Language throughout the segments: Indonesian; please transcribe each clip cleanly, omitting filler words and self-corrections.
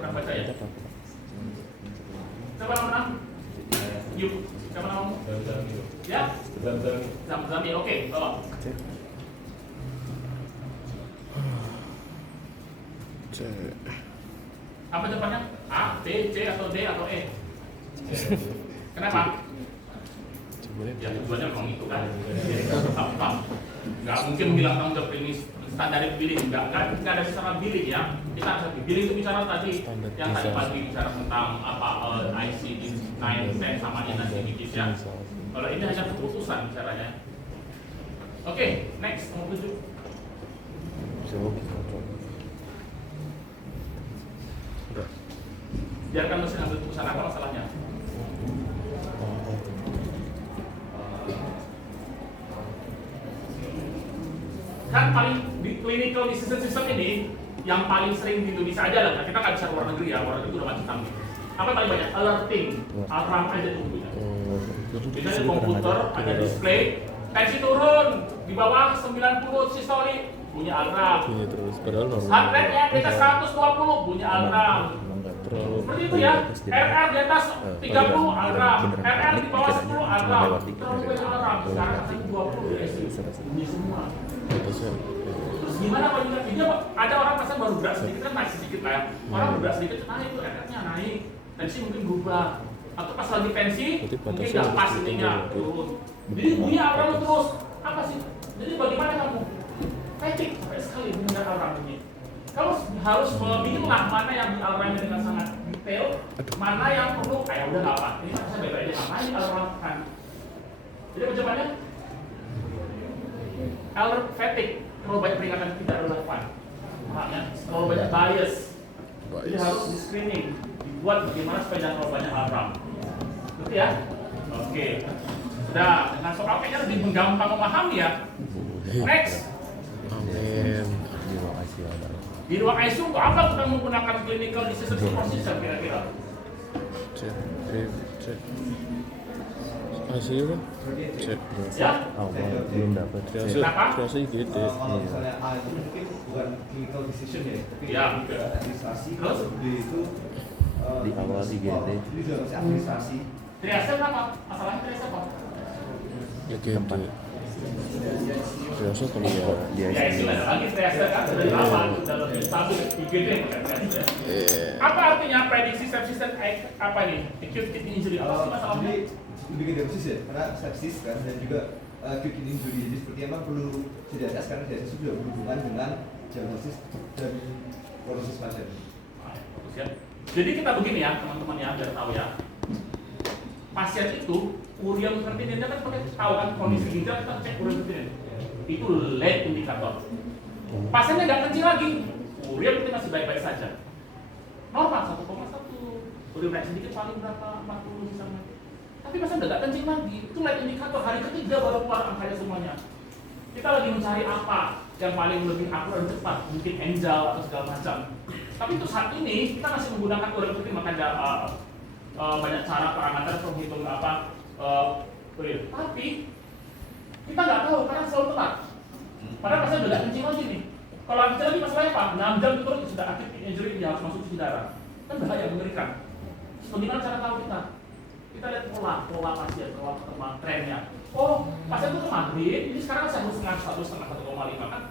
kurang baca ya. Siapa nama? Yuk, siapa namamu? Ya? Zamzami, oke, bawa. C. Apa depannya? A, B, C, atau D, atau E? Kenapa? Ya tujuannya memang itu kan. Apa? Nggak mungkin bilang tanggung jawab ini standar billing, nggak ada secara billing ya. Kita harus billing itu bicara tadi yang tadi pagi bicara tentang apa IC 9, 10 sama dinasti bigis ya. Kalau ini hanya keputusan bicaranya. Oke, next nomor 7. Biarkan mesin ambil keputusan, apa masalahnya? Kan paling di clinical decision system ini yang paling sering di Indonesia aja lah, kita nggak bisa luar negeri ya, luar negeri itu udah macam canggih. Apa yang paling banyak? Alerting, alarm aja tuh bunyinya. Misalnya komputer ada display, tensi turun di bawah 90 sistoli, bunyi alarm. Bunyi terus, padahal normal. Heart rate-nya di atas 120, bunyi alarm. Seperti itu ya, RR di atas 30 alarm, RR di bawah 10 alarm, terlalu banyak alarm. Sekarang kasih 20 ya sih, bunyi semua. Terus gimana kalau juga dia ada orang pasang baru gerak sedikit kan naik sedikit lah ya. Orang bergerak sedikit naik itu RR-nya naik, tensi mungkin berubah. Atau pas lagi tensi mungkin nggak pas ininya turun. Jadi bunyi alarm terus apa sih? Jadi bagaimana kamu? Fatigue sampai sekali mendengar alarm bunyi. Kamu harus memilah mana yang dialarmnya dengan sangat detail, mana yang perlu kayak udah nggak apa. Ini saya baik-baik aja, mana yang alarm kan. Jadi ucapannya alert fatigue, terlalu banyak peringatan tidak relevan, paham ya? Terlalu banyak bias. Jadi harus di screening, dibuat bagaimana supaya jangan terlalu banyak alarm. Betul ya? Oke. Sudah, dengan soal kayaknya lebih gampang memahami ya. Next. Amin. Di ruang ICU untuk apa kita menggunakan clinical decision support system kira-kira? Cek. ICU kan? Cek. Ya? Belum dapat. Kenapa? Triase IGD. Kalau misalnya A itu mungkin bukan clinical decision ya, tapi Ya. administrasi. Terus? B itu Di awal IGD. Ini juga masih administrasi. Triase apa? Masalahnya triase apa? IGD. Triase kalau ya. Dia Ya istilah lagi triase kan dari awal sudah lebih stabil IGD bukan triase. Apa artinya prediksi sepsis dan apa nih? Acute kidney injury apa sih masalahnya? Jadi lebih ke diagnosis ya, karena sepsis kan dan juga acute kidney injury. Jadi seperti emang perlu diatas karena diagnosis juga berhubungan dengan diagnosis dan prognosis pasien. Bagus ya. Jadi kita begini ya teman-teman ya biar tahu ya. Pasien itu urea creatinine kan pakai tahu kan kondisi ginjal kita cek urea creatinine. Itu late indikator. Pasiennya nggak kencing lagi, urea creatinine masih baik-baik saja. Normal 1,1. Udah naik sedikit paling berapa 40 misalnya. Tapi pasien udah nggak kencing lagi, itu late indikator. Hari ketiga baru keluar angkanya semuanya. Kita lagi mencari apa yang paling lebih akurat dan cepat, mungkin angel atau segala macam. Tapi untuk saat ini kita masih menggunakan urea creatinine, makanya banyak cara parameter untuk menghitung apa urea. Tapi kita nggak tahu karena selalu telat. Padahal pasien udah nggak kencing lagi nih. Kalau kencing lagi masalahnya apa? 6 jam itu sudah aktif injury, dia harus masuk cuci darah. Kan bahaya, mengerikan. Bagaimana cara tahu kita? Kita lihat pola pasien, pola pertemuan trennya. Oh, pasien itu kemarin, ini sekarang 1,5 kan?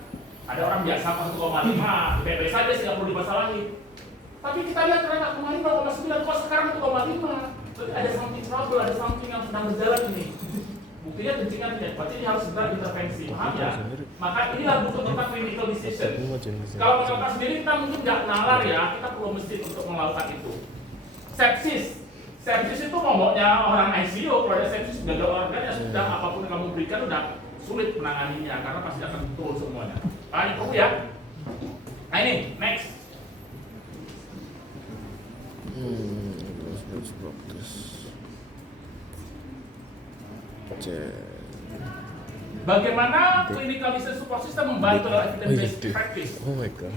Ada orang biasa 1,5, baik-baik saja sih nggak perlu dimasalahi. Tapi kita lihat ternyata kemarin 0,9, kok sekarang 1,5. Berarti ada something trouble, ada something yang sedang berjalan ini. Buktinya kencingan tidak, berarti ini harus segera intervensi, paham ya? Maka inilah butuh tentang clinical decision. Kalau melakukan sendiri kita mungkin nggak nalar ya, kita perlu mesin untuk melakukan itu. Sepsis itu momoknya orang ICU, kalau ada sepsis gagal organ ya sudah apapun yang kamu berikan udah sulit menanganinya karena pasti akan betul semuanya. Ini perlu ya. Nah ini next. Bagaimana clinical decision support system membantu dalam evidence based practice? Oh my god.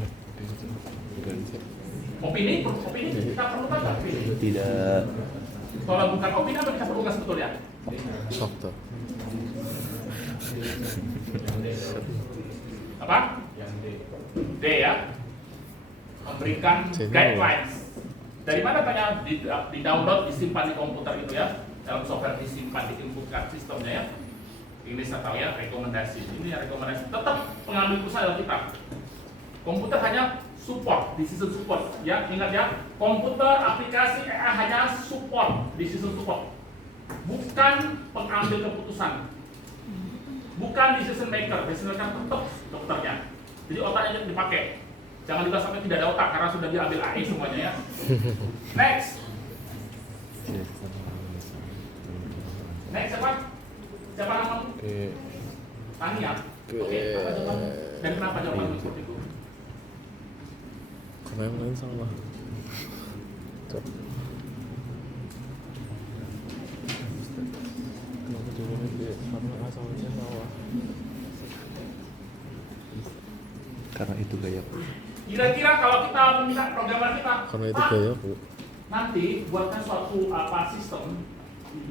Opini kita perlukan nggak? Tidak. Kalau bukan opini apa kita perlukan sebetulnya? Fakta. Apa? D ya. Memberikan guidelines. Dari mana banyak di download, disimpan di komputer itu ya, dalam software disimpan di input card sistemnya ya. Ini saya tahu ya, rekomendasi. Ini rekomendasi. Tetap pengambil pusat adalah kita. Komputer hanya support, decision support. Ya, ingat ya, komputer, aplikasi hanya support, decision support. Bukan pengambil keputusan. Bukan decision maker tetap dokternya. Jadi otaknya dipakai. Jangan juga sampai tidak ada otak karena sudah diambil AI semuanya ya. Next. Next siapa? Siapa namamu? Tania. Oke, apa jawabanmu? Dan kenapa jawabanmu seperti itu? Karena yang lain salah. Cok. Kenapa jawabannya B? Karena asalnya salah. Karena itu gayaku. Kira-kira kalau kita meminta programmer kita, Karena itu Pak, gaya aku. nanti buatkan suatu sistem,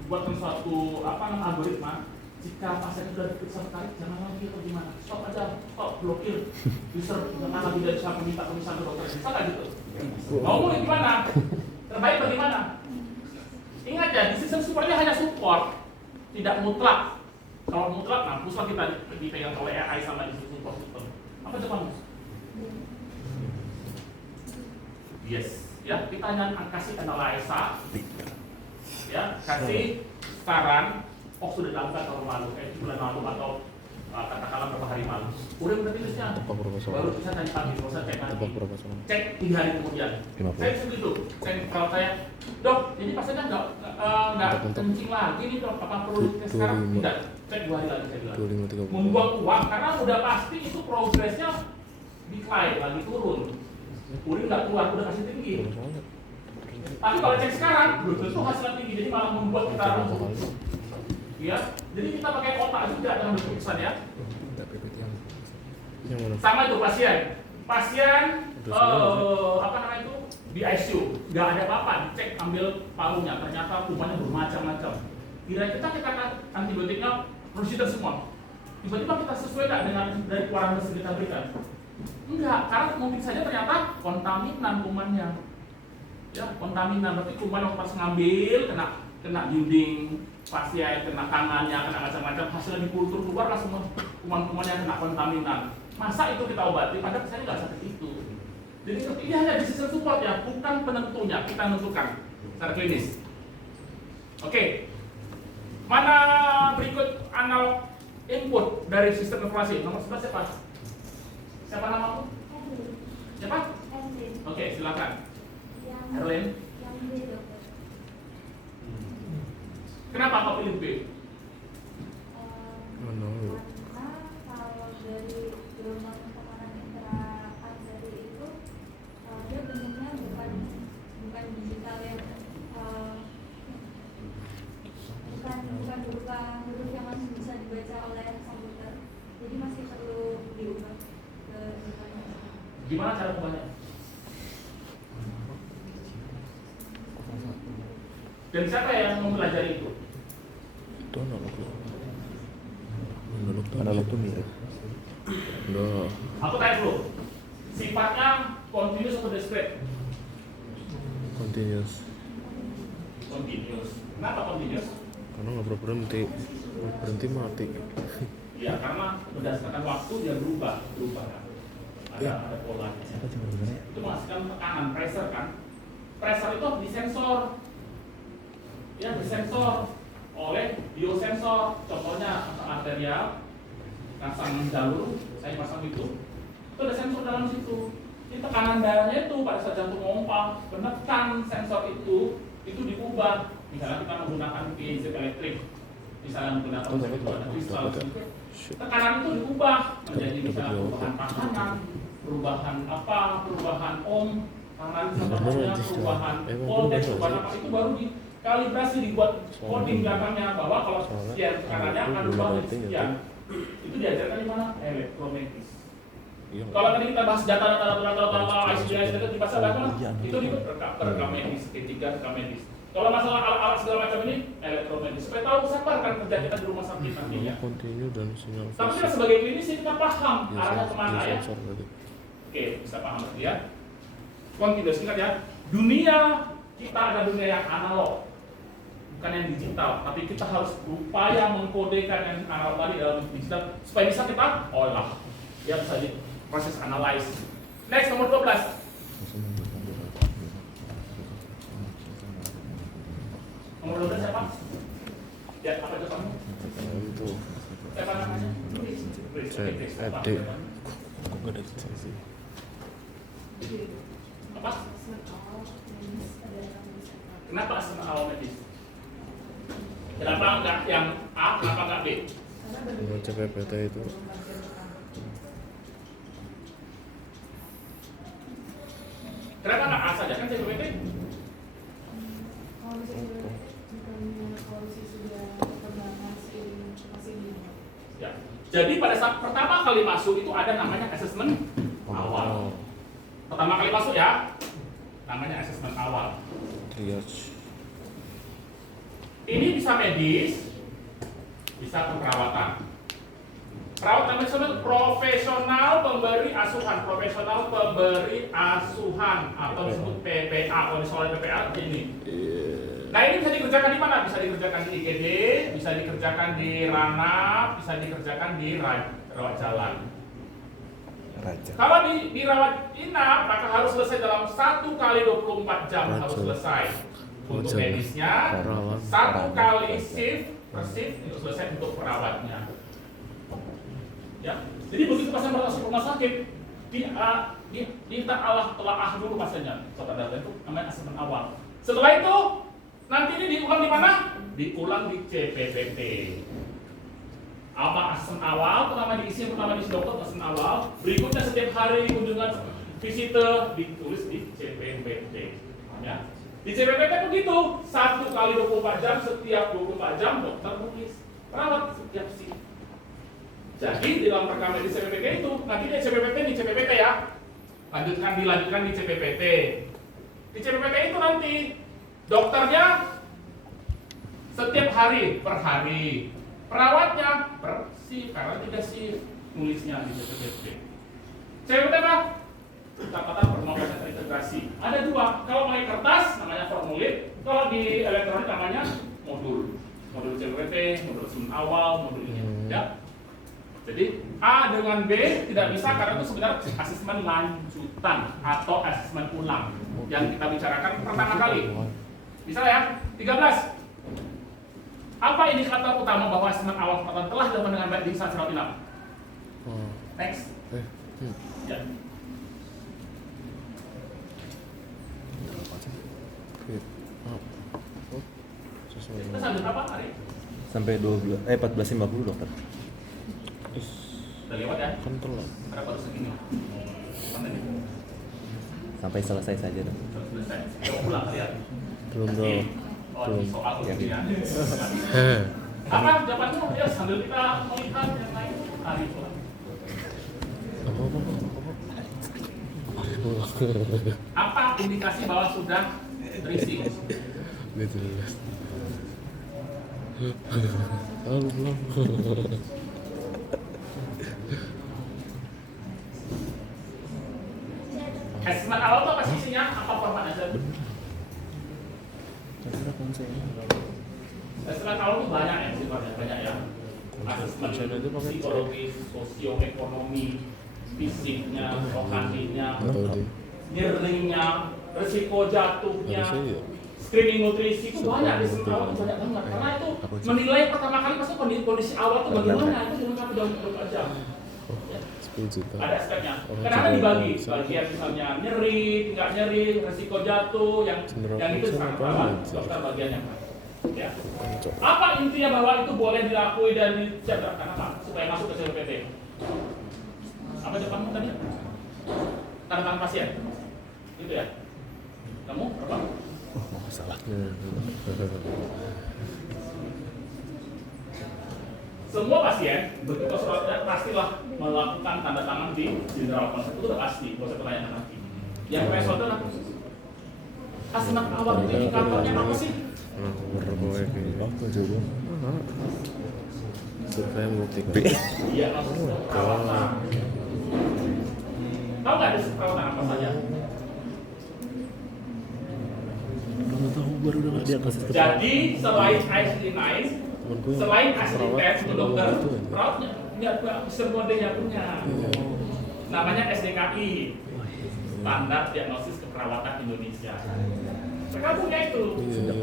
buatkan suatu algoritma. Jika pasien sudah diperiksa tertarik, jangan lagi atau gimana? Stop aja, stop, blokir. User jangan lagi tidak bisa meminta pemisahan ke dokter. Bisa nggak gitu? Mau mulai gimana? Terbaik bagaimana? Ingat ya, di sistem supportnya hanya support, tidak mutlak. Kalau mutlak, nah pusat kita dipegang oleh AI sama di support system. Apa jawabanmu? Yes, ya kita hanya kasih analisa, ya kasih saran. Oh sudah dilakukan tahun lalu, bulan lalu atau katakanlah beberapa hari lalu. Udah tulisnya, Tebak berapa soal? baru bisa tanya pagi, nggak usah cek Tebak lagi. berapa soal? Cek 3 hari kemudian. 50. Saya segitu. Kalau saya, dok, ini pasiennya nggak kencing lagi nih dok, apa perlu tes sekarang? 25. Tidak, cek 2 hari lagi saya bilang. 25 30. Membuang uang karena udah pasti itu progresnya decline lagi turun. Urin nggak keluar, udah kasih tinggi. Berapa soalnya? Tapi kalau cek sekarang, belum tentu hasilnya tinggi, jadi malah membuat kita runtuh. Ya, jadi kita pakai otak juga dalam keputusan ya. Yang mana? Sama itu pasien Udah apa namanya itu di ICU, nggak ada apa-apa, dicek ambil parunya, ternyata kumannya bermacam-macam. Kira-kira kita antibiotiknya prosedur semua. Tiba-tiba kita sesuai nggak dengan dari keluaran yang kita berikan? Enggak, karena mungkin saja ternyata kontaminan kumannya. Ya, kontaminan, berarti kuman yang pas ngambil kena dinding pasien, kena tangannya, kena macam-macam, hasilnya dikultur keluar lah semua kuman-kuman yang kena kontaminan. Masa itu kita obati? Padahal saya nggak seperti itu. Jadi ini hanya decision support ya, bukan penentunya, kita menentukan secara klinis. Oke, mana berikut analog input dari sistem informasi? Nomor 11 siapa? Siapa namamu? Siapa? Oke, silakan. Erlin. Kenapa kau pilih B? Mana? Karena kalau dari gelombang tekanan intraparu itu dia bentuknya bukan digital yang bukan berupa huruf yang masih bisa dibaca oleh komputer, jadi masih perlu diubah ke digitalnya. Gimana cara ubahnya? Dan siapa yang mempelajari itu? Itu analog. Analog tuh. Analog tuh mirip. Enggak. Aku tanya dulu. Sifatnya continuous atau discrete? Continuous. Continuous. Kenapa continuous? Karena nggak pernah berhenti. Berhenti mati. Ya karena berdasarkan waktu dia berubah kan. Ada polanya. Itu menghasilkan tekanan, pressure kan. Pressure itu disensor. Ya disensor oleh biosensor, contohnya arterial, pasang jalur, saya pasang itu ada sensor dalam situ. Ini tekanan darahnya itu pada saat jantung pompa, menekan sensor itu diubah. Misalnya kita menggunakan piezo elektrik, misalnya menggunakan kristal, tekanan itu diubah menjadi misalnya perubahan tekanan, perubahan ohm, perubahan voltage, perubahan apa itu baru kalibrasi dibuat coding belakangnya bahwa kalau sekian tekanannya akan berubah menjadi sekian. Itu diajarkan di mana? Elektromagnetis. Kalau tadi kita bahas data ICD itu di bahasa bagaimana? Itu di rekam medis, ketiga rekam medis. Kalau masalah alat-alat segala macam ini elektromagnetis. Supaya tahu sabarkan kerja kita di rumah sakit nantinya. Continue dan sinyal. Tapi kita sebagai klinisi kita paham arahnya kemana ya. Sensor berarti. Oke, bisa paham ya. continuous. Ingat ya, dunia kita ada dunia yang analog, bukan yang digital, tapi kita harus berupaya mengkodekan yang analog tadi dalam digital supaya bisa kita olah. Ya, bisa di proses analyze. Next, nomor 12. Nomor 12 siapa? Ya, apa itu kamu? Itu Siapa namanya? FD. Kok gak ada sih? Apa? Kenapa asesmen awal medis? Kenapa enggak yang A, kenapa enggak B? Kalau CPPT itu Kenapa enggak A saja? Kan CPPT? Ya. Jadi pada saat pertama kali masuk itu ada namanya asesmen awal. Pertama kali masuk ya, namanya asesmen awal. triage. Ini bisa medis, bisa keperawatan. Perawat namanya profesional pemberi asuhan, profesional pemberi asuhan atau disebut PPA. Kalau di soal PPA ini. Nah ini bisa dikerjakan di mana? Bisa dikerjakan di IGD, bisa dikerjakan di ranap, bisa dikerjakan di rawat jalan. Raja. Kalau di rawat inap, maka harus selesai dalam 1 kali 24 jam harus selesai. Untuk medisnya, 1 kali shift per shift itu selesai untuk perawatnya. Ya, jadi begitu pasien masuk rumah sakit, kita telah dulu pasiennya, saudara, itu namanya asesmen awal. Setelah itu nanti ini diulang di mana? Diulang di CPPT. Apa asesmen awal? Pertama diisi dokter asesmen awal. Berikutnya setiap hari kunjungan visitor ditulis di CPPT. Ya. Di CPPT begitu, 1 kali 24 jam, setiap 24 jam dokter nulis, perawat setiap shift. Jadi dalam rekaman di CPPT itu nanti di CPPT ya, dilanjutkan di CPPT. Di CPPT itu nanti dokternya setiap hari per hari, perawatnya per shift karena 3 shift nulisnya di CPPT. CPPT apa? Catatan permohonan terintegrasi. Ada 2. Kalau pakai kertas namanya formulir, kalau di elektronik namanya modul. Modul CPPT, modul asesmen awal, modul ini. Ya. Jadi A dengan B tidak bisa karena itu sebenarnya asesmen lanjutan atau asesmen ulang yang kita bicarakan pertama kali. Bisa ya? 13. Apa indikator utama bahwa asesmen awal pertama telah dilakukan dengan baik di saat rawat inap? Next. Ya. Kita sambil apa hari? Sampai 14.50 dokter. Udah lewat ya? Kan telat. Berapa terus segini? Mana nih? Sampai selesai saja dok. Selesai. Coba pulang kali ya? Belum dong. Oh, ini soal Ya. begini ya. Apa jawabannya? Ya sambil kita melihat yang lain hari pulang. Apa indikasi bahwa sudah terisi? Gak jelas. Allah. Asesmen awal itu apa sih isinya? Apa formatnya? Asesmen awal itu banyak ya, banyak ya. Asesmen psikologis, sosioekonomi, fisiknya, rohaninya, nyerinya, resiko jatuhnya, screening nutrisi itu banyak di awal itu banyak banget karena itu menilai pertama kali pasti kondisi awal itu bagaimana itu dilengkapi dalam 24 jam. 10 juta. Ada aspeknya. Kadang-kadang dibagi, bagian misalnya nyeri, nggak nyeri, resiko jatuh, yang itu sangat rawan. Dokter bagiannya. Ya. Apa intinya bahwa itu boleh dilakukan dan dicadangkan apa supaya masuk ke CPPT? Apa jawabanmu tadi? Tanda tangan pasien. Itu ya. Kamu berapa? Salah. Semua pasien begitu suratnya pastilah melakukan tanda tangan di general consent itu udah pasti, gak usah pertanyaan lagi. Yang saudara asesmen awal itu indikatornya apa sih? Berapa kayak Apa coba? survei membuktikan. Iya, perawatan. Tahu nggak ada perawatan apa saja? baru udah dia kasus Jadi selain ICD-9, Temenku yang selain ICD perawat test untuk dokter, itu ya. perawatnya nggak sistem kodenya punya. Namanya SDKI, Standar Diagnosis Keperawatan Indonesia. Mereka punya itu. Iya.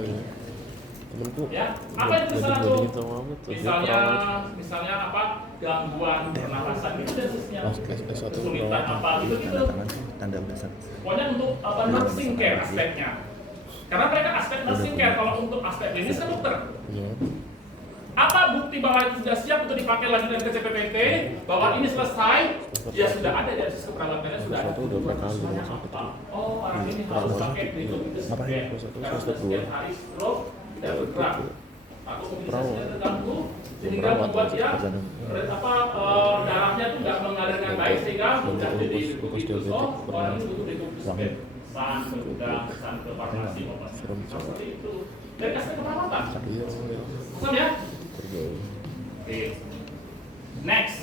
Temenku. Ya, apa yang salah tuh? gitu amat tuh. Dia Misalnya, perawat. misalnya apa? Gangguan pernapasan itu desisnya. S1 Kesulitan perawat. apa gitu-gitu. tanda tangan sih, tanda udah sakit. Pokoknya untuk apa nursing care aspeknya. Karena mereka aspek nursing care, kalau untuk aspek klinis kan dokter. Iya. Apa bukti bahwa itu sudah siap untuk dipakai lagi dari CPPT, bahwa ini selesai, ya sudah ada dari sisi keperawatannya sudah ada. Satu udah berapa kali Tujuannya sakit. apa? Oh, orang ini harus pakai itu Ngapain? Satu, karena satu, sudah dua. sekian hari stroke tidak bergerak. Atau Perawat. komunikasinya terganggu, sehingga Perawat, membuat dia perawat. darahnya itu nggak mengalir dengan baik sehingga mudah jadi Fokus itu. diabetes, Oh, pernah. orang itu butuh detox. Pesan ke gudang, pesan ke farmasi, obat. Serem, serem. Seperti itu. Dari aspek keperawatan. Iya, iya. Paham ya? Tergaul. Oke. Next.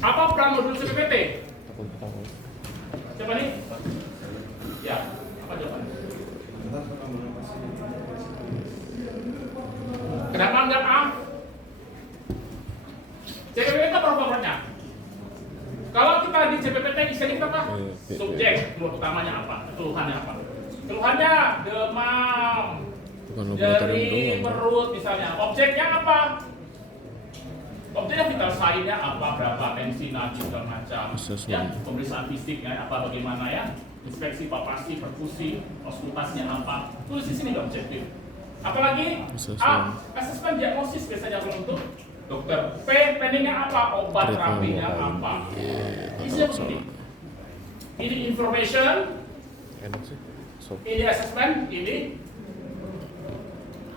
Apa peran modul CPPT? Takut perawat. Siapa nih? Ya, apa jawabannya? Kenapa enggak A? CPPT apa programnya? Kalau kita di CPPT isinya kita apa? Iya, iya. Subjek, menurut utamanya apa? Keluhannya apa? Keluhannya demam, Bukan laboratorium nyeri doang. Kan? perut misalnya. Objeknya apa? Objeknya vital sign-nya apa, berapa tensi, nadi, segala macam. Assessment. Ya, pemeriksaan fisiknya apa, bagaimana ya, inspeksi, palpasi, perkusi, auskultasnya apa. Tulis di sini objektif. Apalagi A, asesmen diagnosis biasanya kalau untuk dokter. P, planningnya apa, obat terapinya apa. Isinya begini. Ini information, Enak sih. So, ini assessment, ini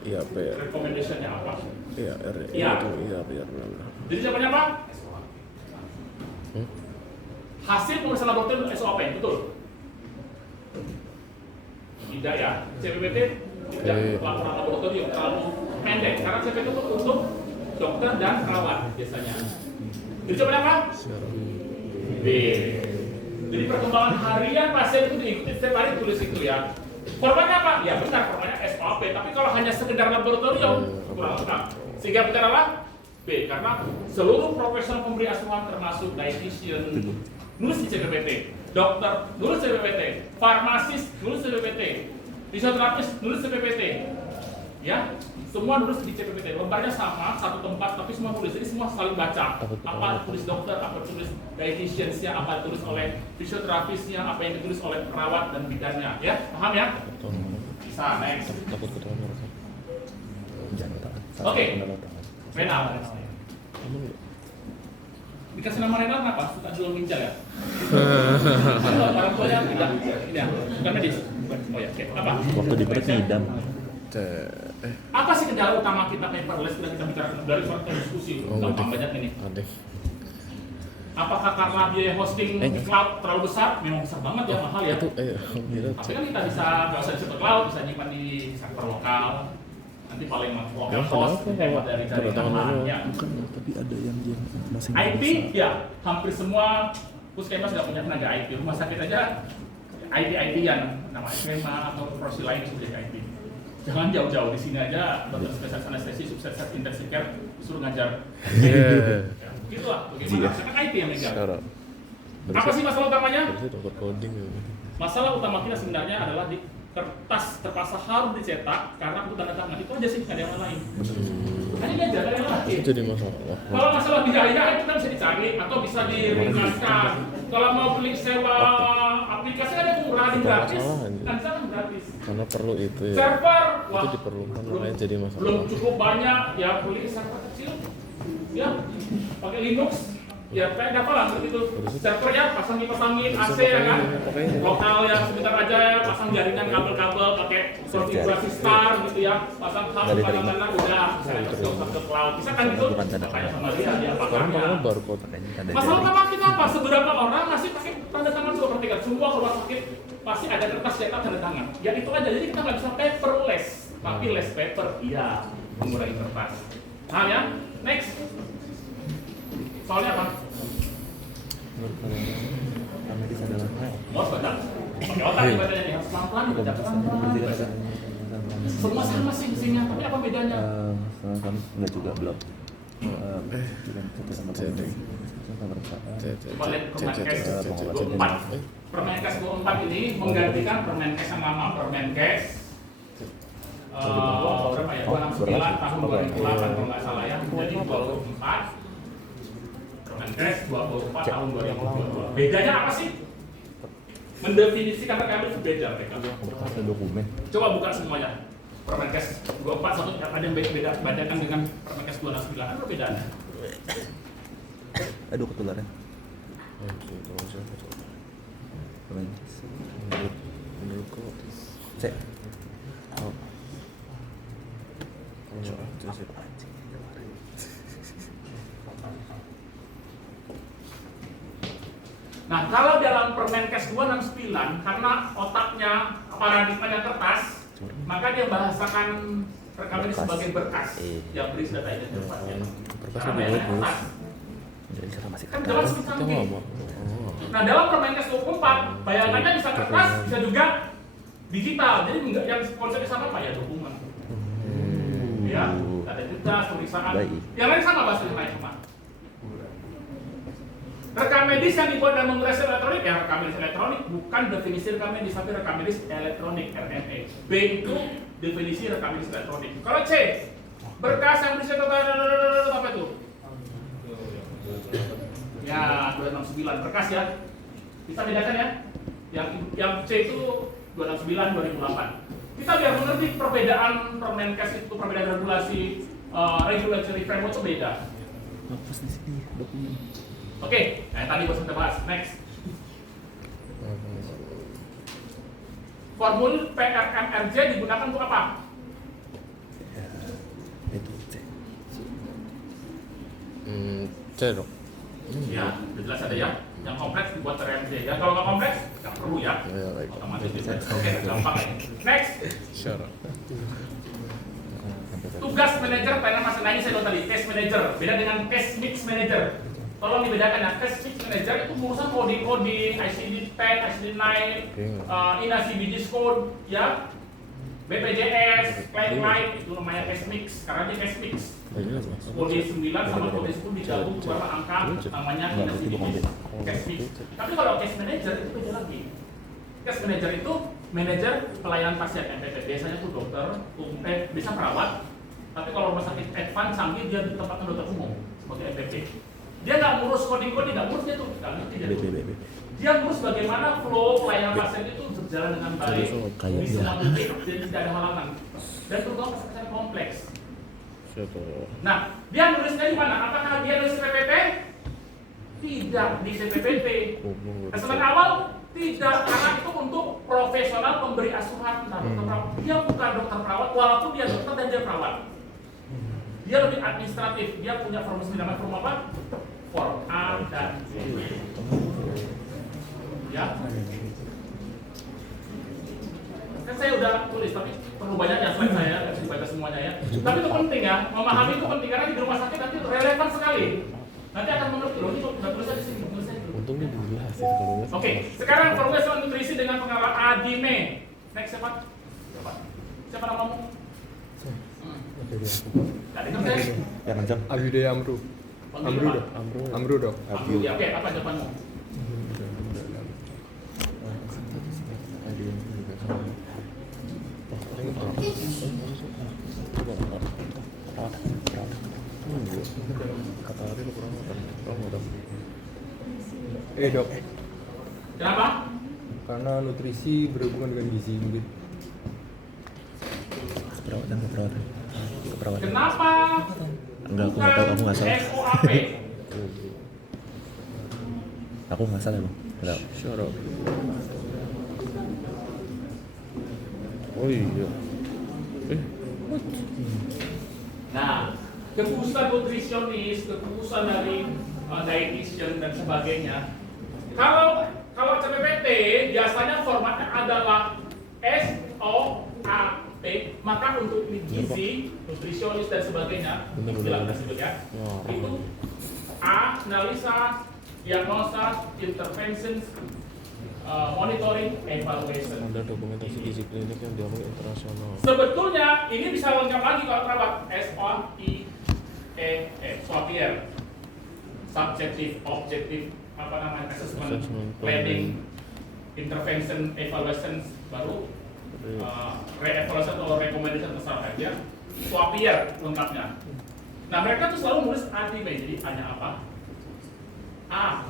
iya, P. recommendation-nya apa. Iya, R. Iya. Itu iya, biar benar. Jadi jawabannya apa? Hmm? Hasil pemeriksaan laboratorium SOP, betul? Tidak ya, CPPT tidak Oke. laporan laboratorium terlalu pendek karena CPPT itu untuk dokter dan perawat biasanya. Jadi jawabannya apa? Sekarang. B. Jadi perkembangan harian pasien itu diikuti setiap hari, tulis itu ya. Korbannya apa? Ya benar, korbannya SOP. Tapi kalau hanya sekedar laboratorium kurang lengkap. Sehingga benar apa? B. Karena seluruh profesional pemberi asuhan termasuk dietitian nulis di CPPT, dokter nulis CPPT, farmasis nulis CPPT, fisioterapis nulis CPPT, ya semua nulis di CPPT. Lembarnya sama, satu tempat, tapi semua nulis. Jadi semua saling baca. Apa tulis dokter, apa tulis dietitiansnya, apa tulis oleh fisioterapisnya, apa yang ditulis oleh perawat dan bidannya. Ya, paham ya? Bisa next. Takut ketahuan mereka. Jangan tangan. Oke. Tanda tangan. Renal. Emang nggak? Dikasih nama Renal kenapa? Suka jual ginjal ya? Orang tuanya tidak, tidak, bukan medis. Oh ya, oke. Apa? Waktu di perut ngidam. Apa sih kendala utama kita paperless bila kita bicara dari suatu diskusi? Oh, Gampang ngerti. banyak ini. Ada. Apakah karena biaya hosting cloud terlalu besar? Memang besar banget ya, mahal ya. Itu kita Tapi cek. kan kita bisa nggak usah di server cloud, bisa nyimpan di server lokal. Nanti paling lokal Ya, host, kenapa hemat kalau dari kedatangan jaringan manual? ya. Bukan, tapi ada yang dia masih IT ya, hampir semua puskesmas sudah punya tenaga IT. Rumah sakit aja IT-an, nama SMA atau profesi lain sudah jadi IT. Jangan jauh-jauh, di sini aja dokter spesialis anestesi, subspesialis intensive care suruh ngajar. Iya. Ya, begitulah, bagaimana? Karena IT yang megang. Sekarang. Apa sih masalah utamanya? Berarti dokter coding ya. Masalah utama kita sebenarnya adalah di kertas terpaksa harus dicetak karena untuk tanda tangan itu aja sih, nggak ada yang lain. Hanya dia jaga yang lain. Itu jadi masalah. Kalau masalah biaya itu kan bisa dicari atau bisa diringkaskan. Kalau mau beli sewa aplikasi ada murah gratis, Masalah, anjir. kan sana gratis. Karena perlu itu ya. Server, Itu diperlukan, makanya jadi masalah. belum cukup banyak ya, beli server kecil, ya pakai Linux. Ya kayak apa lah begitu. Server ya pasang kipas angin, AC ya kan. Lokal ya sebentar aja ya, pasang jaringan kabel-kabel pakai konfigurasi star gitu ya. Pasang hub mana-mana udah bisa usah ke cloud. Bisa kan itu? Makanya sama dia Sekarang pakainya. malah barcode. Masalah utama kita apa? Seberapa orang masih pakai tanda tangan coba perhatikan. Semua rumah sakit pasti ada kertas cetak tanda tangan. Ya itu aja. Jadi kita nggak bisa paperless, tapi less paper. Iya, mengurangi kertas. Paham ya? Next. Soalnya apa? Menurut kalian, medis adalah hal. Mau baca? pakai otak ibadahnya nih, harus pelan-pelan dibaca pelan-pelan. Semua sama sing-singnya, tapi apa bedanya? Enggak juga belum. Coba lihat Permenkes 24. Permenkes 24 ini menggantikan Permenkes yang lama, Permenkes berapa ya? 269 tahun 2008 kalau nggak salah ya. Jadi 24. Permenkes 24 tahun 2022. Bedanya apa sih? Mendefinisikan RKM itu beda mereka. Berkas dokumen. Coba buka semuanya. Permenkes 24 satu ada yang beda bedakan dengan Permenkes 269 kan perbedaannya. Aduh ketularan. Oke, tolong siapa coba? Menurutku Cek. oh itu sih. Nah, kalau dalam Permenkes 269 karena otaknya paradigmanya kertas, maka dia bahasakan rekam ini sebagai berkas yang berisi data identitasnya. Berkas Karena lebih banyak bagus. kertas. Jadi kita masih Kan jelas Kita canggih. ngomong. Nah, dalam Permenkes 24 bayangannya bisa kertas, bisa juga digital. Jadi enggak yang konsepnya sama apa ya dokumen. Ya, ada identitas, pemeriksaan. Baik. Yang lain sama bahasa yang lain sama. Rekam medis yang dibuat dan menggunakan elektronik ya rekam medis elektronik bukan definisi rekam medis tapi rekam medis elektronik RME. B itu definisi rekam medis elektronik. Kalau C berkas yang berisi apa itu? Ya 269 berkas ya. Kita bedakan ya. Yang C itu 269 2008. Kita biar mengerti perbedaan Permenkes itu perbedaan regulasi regulatory framework itu beda. hapus di sini dokumen. Oke, nah yang tadi baru kita bahas. Next. Formulir PRMRJ digunakan untuk apa? Ya, itu cek. C dong. Ya, udah jelas ada ya. Yang kompleks dibuat RMJ. Ya, kalau nggak kompleks, nggak perlu ya. Ya, baik. Otomatis bisa. Oke, gampang ya. Next. Sure. Tugas manajer pelayanan masyarakat. Nah, ini saya bilang tadi, case manager. Beda dengan case mix manager. Tolong dibedakan ya. Case mix manager itu urusan coding, ICD-10, ICD-9, INA CBD code, ya. BPJS, claim right, itu namanya case mix. Karena dia case mix. Kode 9 sama kode 10 digabung beberapa angka namanya INA CBD case mix. Tapi kalau case manager itu beda lagi. Case manager itu manajer pelayanan pasien MPP. Biasanya tuh dokter, bisa perawat. Tapi kalau rumah sakit advance canggih dia ditempatkan dokter umum sebagai MPP. Dia nggak ngurus coding-coding, nggak ngurus dia tuh, nggak ngerti dia. Dia ngurus bagaimana flow pelayanan pasien itu berjalan dengan baik, di semua titik dan tidak ada halangan. Dan terutama pasien kompleks. Nah, dia nulisnya di mana? Apakah dia nulis PPP? Tidak di CPPP. Keselan awal tidak, karena itu untuk profesional pemberi asuhan. Nah, dokter perawat. Dia bukan dokter perawat, walaupun dia dokter dan dia perawat. Dia lebih administratif. Dia punya form sendiri, namanya form apa? Form A dan B. Ya. Kan saya udah tulis, tapi perlu banyak ya slide saya, nggak bisa dibaca semuanya ya. Tapi itu penting ya, memahami itu penting karena di rumah sakit nanti relevan sekali. Nanti akan mengerti loh, ini kok nggak tulisnya di sini, tulisnya di Untungnya dibahas ya kalau nggak. Oke, sekarang progres nutrisi dengan pengalaman Adime. Next siapa? Siapa namamu? Gak dengar saya? Yang kencang. Abidaya Amru. Amru dong. Amru dong. Abdul, ya oke, apa jawabanmu? Kata tadi kurang dok. Dok. Kenapa? Karena nutrisi berhubungan dengan gizi mungkin. Keperawatan. Kenapa? Enggak, aku nggak tahu, aku nggak salah. SOAP. Aku nggak salah bang. Enggak. Sure. Oh iya. Nah, keputusan nutrisionis, keputusan dari dietitian dan sebagainya. Kalau CPPT biasanya formatnya adalah SOAP, maka untuk gizi, nutrisionis dan sebagainya, istilah tersebut ya, itu analisa, diagnosa, interventions, monitoring evaluation. Ada dokumentasi gizi klinik yang diakui internasional. Sebetulnya ini bisa lengkap lagi kalau terawat SOIEE, subjective, objective, apa namanya, assessment, planning, intervention, evaluation, baru re-evaluation atau recommendation terserah aja. SOIEE lengkapnya. Nah mereka tuh selalu nulis ADIME, jadi hanya apa?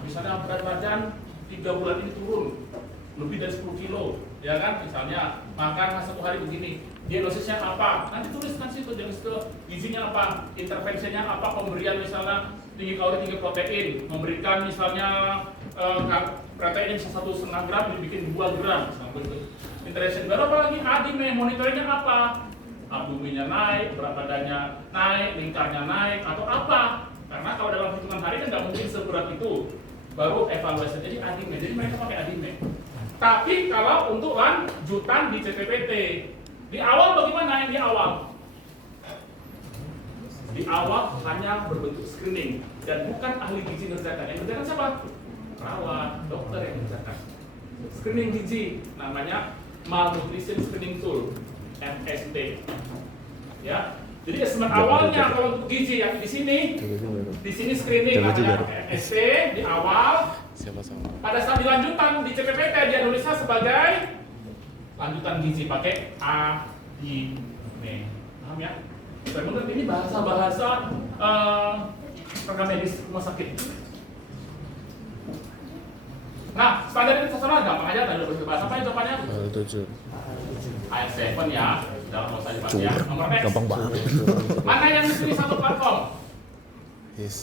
Misalnya berat badan 3 bulan ini turun lebih dari 10 kilo, ya kan? Misalnya makan 1 hari begini, diagnosisnya apa? Nanti tuliskan situ, diagnosis itu gizinya apa, intervensinya apa, pemberian misalnya tinggi kalori, tinggi protein, memberikan misalnya protein bisa 1,5 gram dibikin 2 gram, misalnya begitu. Intervention baru apa lagi? ADIME, monitoringnya apa? Abdominnya naik, berat badannya naik, lingkarnya naik, atau apa? Karena kalau dalam hitungan hari kan nggak mungkin seberat itu. Baru evaluasi, jadi ADIME, jadi mereka pakai ADIME. Tapi kalau untuk lanjutan di CPPT, di awal bagaimana? Di awal hanya berbentuk screening dan bukan ahli gizi ngerjakan. Yang ngerjakan siapa? Perawat, dokter yang ngerjakan. Screening gizi namanya Malnutrition Screening Tool, MST. Ya. Jadi assessment awalnya kalau untuk gizi yang di sini screening namanya MST di awal. Siapa sama? Pada saat dilanjutan di CPPT dia nulisnya sebagai lanjutan gizi pakai ADIME. Paham ya? Saya menurut ini bahasa-bahasa program medis rumah sakit. Nah, standar internasional gampang aja, tadi udah bahasa apa ya jawabannya? 7. Ayat 7 ya, dalam bahasa Jepang ya. Nomor next. Gampang banget. Mana yang dipilih satu platform? Yes.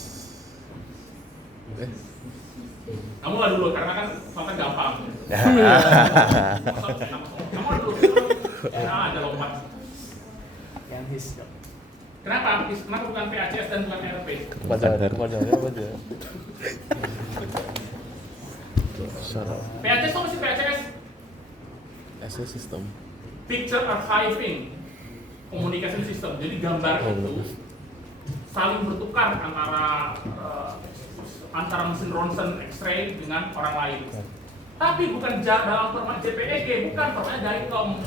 Kamu lah dulu, karena kan konten gampang. Kamu dulu. Ada lompat. Yang his. Kenapa? Kenapa bukan PACS dan bukan RP? Kepanjangannya apa aja? Syarat. PACS itu masih PACS. SE system. Picture Archiving, Communication System. Jadi gambar itu saling bertukar antara mesin ronsen X-ray dengan orang lain. Tapi bukan dalam format JPEG, bukan formatnya DICOM.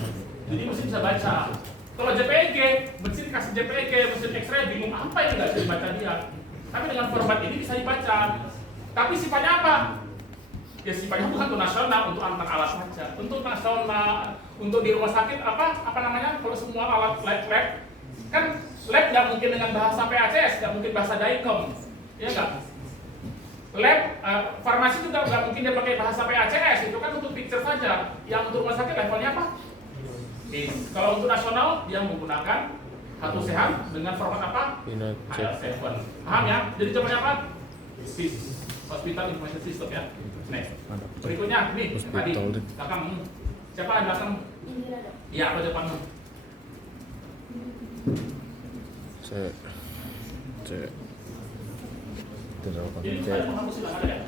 Jadi mesin bisa baca. Kalau JPEG, mesin kasih JPEG, mesin X-ray bingung apa yang nggak bisa dibaca dia. Tapi dengan format ini bisa dibaca. Tapi sifatnya apa? Ya sifatnya bukan untuk nasional, untuk antar alat saja. Untuk nasional, untuk di rumah sakit apa namanya? Kalau semua alat lab kan lab nggak mungkin dengan bahasa PACS, nggak mungkin bahasa DICOM, ya nggak? Lab farmasi juga nggak mungkin dia pakai bahasa PACS, itu kan untuk picture saja. Yang untuk rumah sakit levelnya apa? Kalau untuk nasional dia menggunakan Hatu Sehat dengan format apa? HL7. Paham ya? Jadi contohnya apa? Hospital Information System ya. Next. Berikutnya nih tadi belakang. Siapa yang belakang? Indira dok. Iya, apa depanmu? C. Jadi ada penghapus silang ada ya?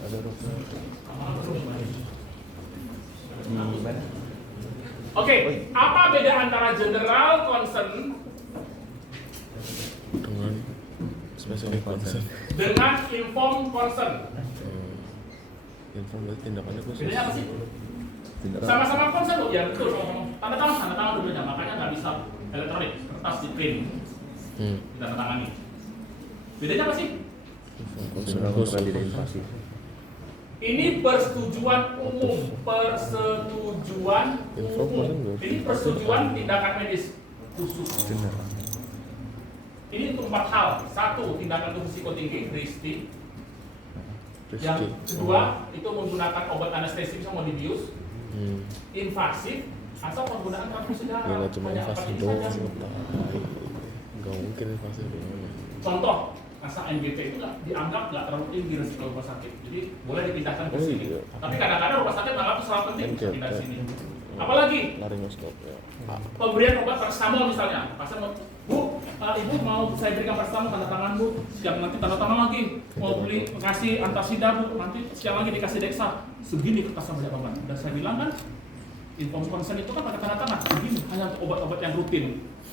Ada dokter. Gimana? Oke, apa beda antara general concern Dengan spesifik concern. dengan informed concern? Inform berarti tindakannya khusus. Bedanya apa sih? Tindakan. Sama-sama concern loh, ya betul. Tanda tangan dulu ya, makanya nggak bisa elektronik, kertas di print, tanda tangani. Bedanya apa sih? Inform concern General khusus. concern tidak invasif. Ini persetujuan umum, Ini persetujuan tindakan medis khusus. Benar. Ini untuk 4 hal. 1, tindakan risiko tinggi, RISTI. Yang kedua, itu menggunakan obat anestesi bisa mau dibius. Invasif, atau penggunaan transfusi Ya darah. nggak cuma Banyak invasi obat ini doang saja. sih. Nggak mungkin invasi doang. Contoh, masa NGT itu dianggap nggak terlalu tinggi resiko rumah sakit, jadi boleh dipindahkan ke sini. iya. Tapi kadang-kadang rumah sakit menganggap itu sangat penting untuk pindah ke sini. NGT. Apalagi Laringoskop ya. pemberian obat paracetamol misalnya, pasien mau, ibu mau saya berikan paracetamol, tanda tangan bu, siap nanti tanda tangan lagi, mau beli kasih antasida bu, nanti siang lagi dikasih Dexa, segini kertasnya banyak banget. Dan saya bilang kan, inform consent itu kan pakai tanda tangan, begini hanya untuk obat-obat yang rutin.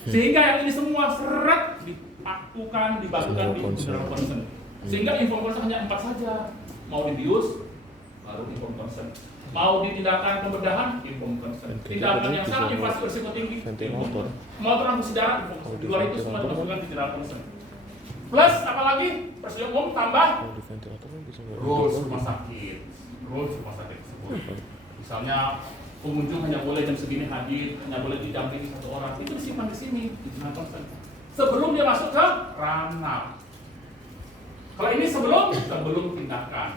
Sehingga yang ini semua seret dilakukan, dibagikan di general consent. Sehingga inform consent hanya 4 saja, mau dibius, baru inform consent. Mau di tindakan pembedahan, informed consent. Tindakan yang sangat invasif berisiko tinggi, ventilator. mau transfusi darah, informed consent. Di luar itu semua dimasukkan di tindakan consent. Plus apalagi persetujuan umum tambah Kalau di ventilator kan bisa nggak rules hidup rumah lagi. sakit, rules rumah sakit tersebut. Misalnya pengunjung hanya boleh jam segini hadir, hanya boleh didampingi 1 orang. Itu disimpan di sini di tindakan consent. Sebelum dia masuk ke ranah. Kalau ini sebelum tindakan.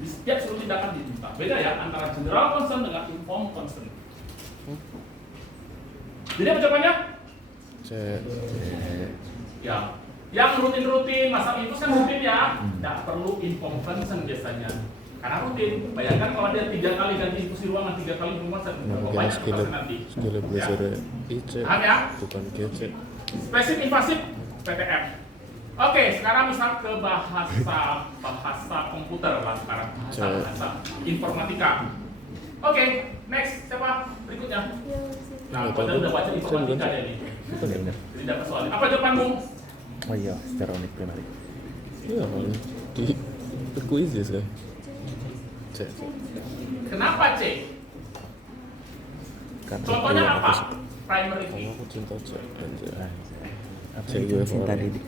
Di setiap seluruh tindakan diminta. Beda ya antara general consent dengan informed consent. Jadi apa jawabannya? C. Ya, yang rutin-rutin, masa itu kan rutin ya, tidak perlu informed consent biasanya. Karena rutin, bayangkan kalau dia 3 kali ganti infusi ruangan, 3 kali informed consent, Nah, berapa mungkin banyak skill persentase nanti. belajar IC Paham ya? bukan GC. Spesifik invasif PTM. Oke, sekarang misal ke bahasa komputer lah sekarang, bahasa informatika. Oke, next siapa berikutnya? Nah, padahal udah baca informatika dia nih. Bukan ya benar. Jadi dapat soalnya. Apa jawabanmu? Oh iya, stereonik primarik. Iya kali di kuis kan. C. Kenapa C? Karena Contohnya aku apa? suka. Primary Kalau key. aku cinta C. Anjir. Apa C itu gue cinta favorit. didik?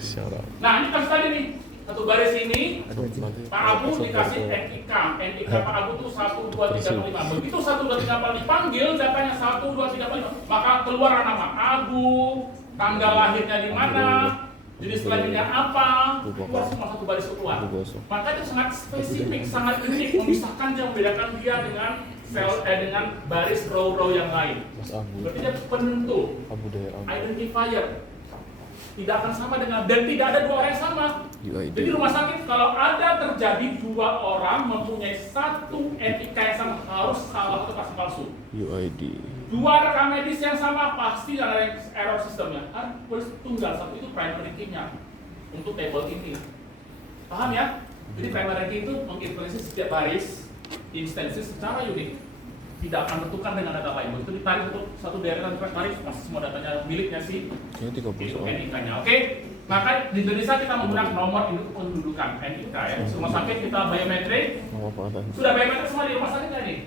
Shout out. Nah, ini kan tadi nih. Satu baris ini, Aduh, Nanti Pak Abu dikasih NIK. NIK Pak Abu itu 1, 2, 3, 4, 5. Begitu 1, 2, 3, 4 dipanggil, datanya 1, 2, 3, 4, 5. Maka keluar nama Abu, tanggal lahirnya di mana, jenis kelaminnya apa, keluar semua satu baris keluar. Maka itu sangat spesifik, sangat unik, memisahkan dia, membedakan dia dengan dengan baris row-row yang lain. Mas Abu. Berarti dia penentu, Abu Daya Abu. identifier. Tidak akan sama dengan, dan tidak ada 2 orang yang sama. UID. Jadi rumah sakit kalau ada terjadi 2 orang mempunyai 1 NIK yang sama, harus salah atau pasti palsu. UID. 2 rekam medis yang sama pasti ada error sistemnya. Harus tunggal, 1 itu primary key-nya untuk table ini. Paham ya? Jadi primary key itu menginfluensi setiap baris instansi secara unik. Tidak akan bertukar dengan data lain. Begitu ditarik untuk satu deretan baris, pasti semua datanya miliknya si Kayaknya 30 soal. NIK-nya. Oke? Maka di Indonesia kita menggunakan nomor induk pendudukan NIK ya. Rumah sakit kita biometrik. Mau apa tadi? Sudah biometrik semua di rumah sakit nggak nih?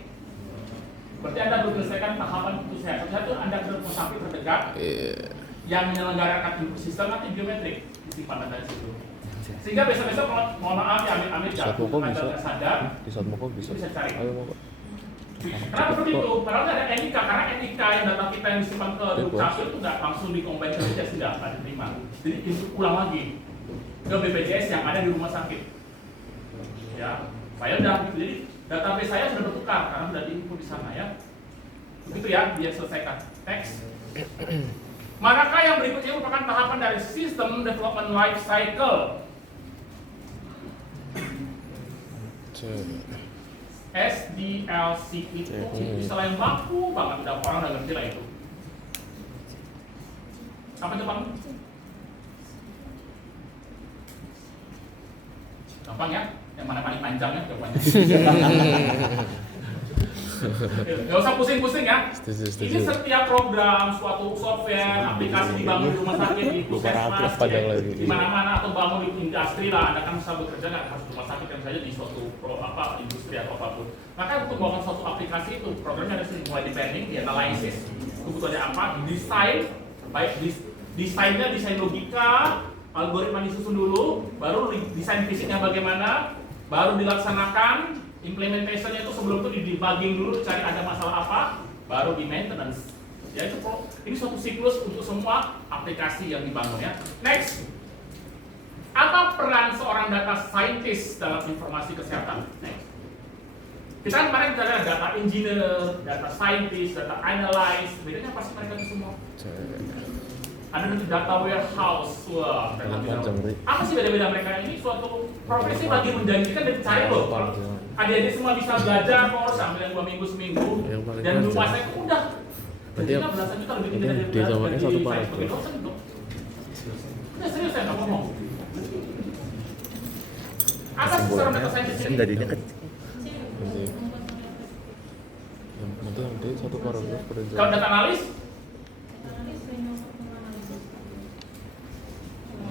Berarti Anda belum menyelesaikan tahapan itu saya. Satu Anda ke rumah sakit terdekat yang menyelenggarakan sistem nanti biometrik disimpan data di situ. Sehingga besok-besok kalau mohon maaf ya amit-amit Saat jatuh mokok Anda bisa. nggak sadar, Di saat mokok bisa. bisa cari. Ayo mokok. Kenapa seperti itu? Padahal ada NIK, karena NIK yang data kita yang disimpan ke Dukcapil itu nggak langsung dikombin ke BPJS, tidak diterima. Jadi input ulang lagi ke BPJS yang ada di rumah sakit. Ya, saya udah gitu. Jadi database saya sudah bertukar karena sudah diinput di sana ya. Begitu ya, dia selesaikan. Next. Manakah yang berikutnya merupakan tahapan dari System Development Life Cycle? C. SDLC itu istilah yang baku banget, udah orang udah ngerti lah itu. Apa itu Bang? Gampang ya? Yang mana paling panjangnya jawabannya. Gak usah pusing-pusing ya. Ini setiap program, suatu software, aplikasi dibangun di rumah sakit, di puskesmas, di mana-mana atau bangun di industri lah. Anda kan bisa bekerja nggak harus di rumah sakit yang saja di suatu industri atau apapun. Maka untuk membangun suatu aplikasi itu programnya ada mulai di planning, di analisis, kebutuhannya apa, didesain, baik desainnya desain logika, algoritma disusun dulu, baru desain fisiknya bagaimana, baru dilaksanakan. Implementasinya itu sebelum itu di debugging dulu, cari ada masalah apa, baru di maintenance. Ya itu ini suatu siklus untuk semua aplikasi yang dibangun ya. Next, apa peran seorang data scientist dalam informasi kesehatan? Next, kita kan kemarin bicara data engineer, data scientist, data analyst, bedanya apa sih mereka itu semua? Ada nanti data warehouse, wah, apa sih beda-beda mereka ini? Suatu profesi bagi menjanjikan dan dicari loh. Adik-adik semua bisa belajar kok sambil 2 minggu seminggu dan luasnya itu udah. Jadi belasan juta lebih tinggi dari saya sebagai dosen tuh. Udah serius saya nggak ngomong. Apa sih seorang data scientist ini? Jadinya kecil. Nanti yang D satu paragraf pada Kalau data analis,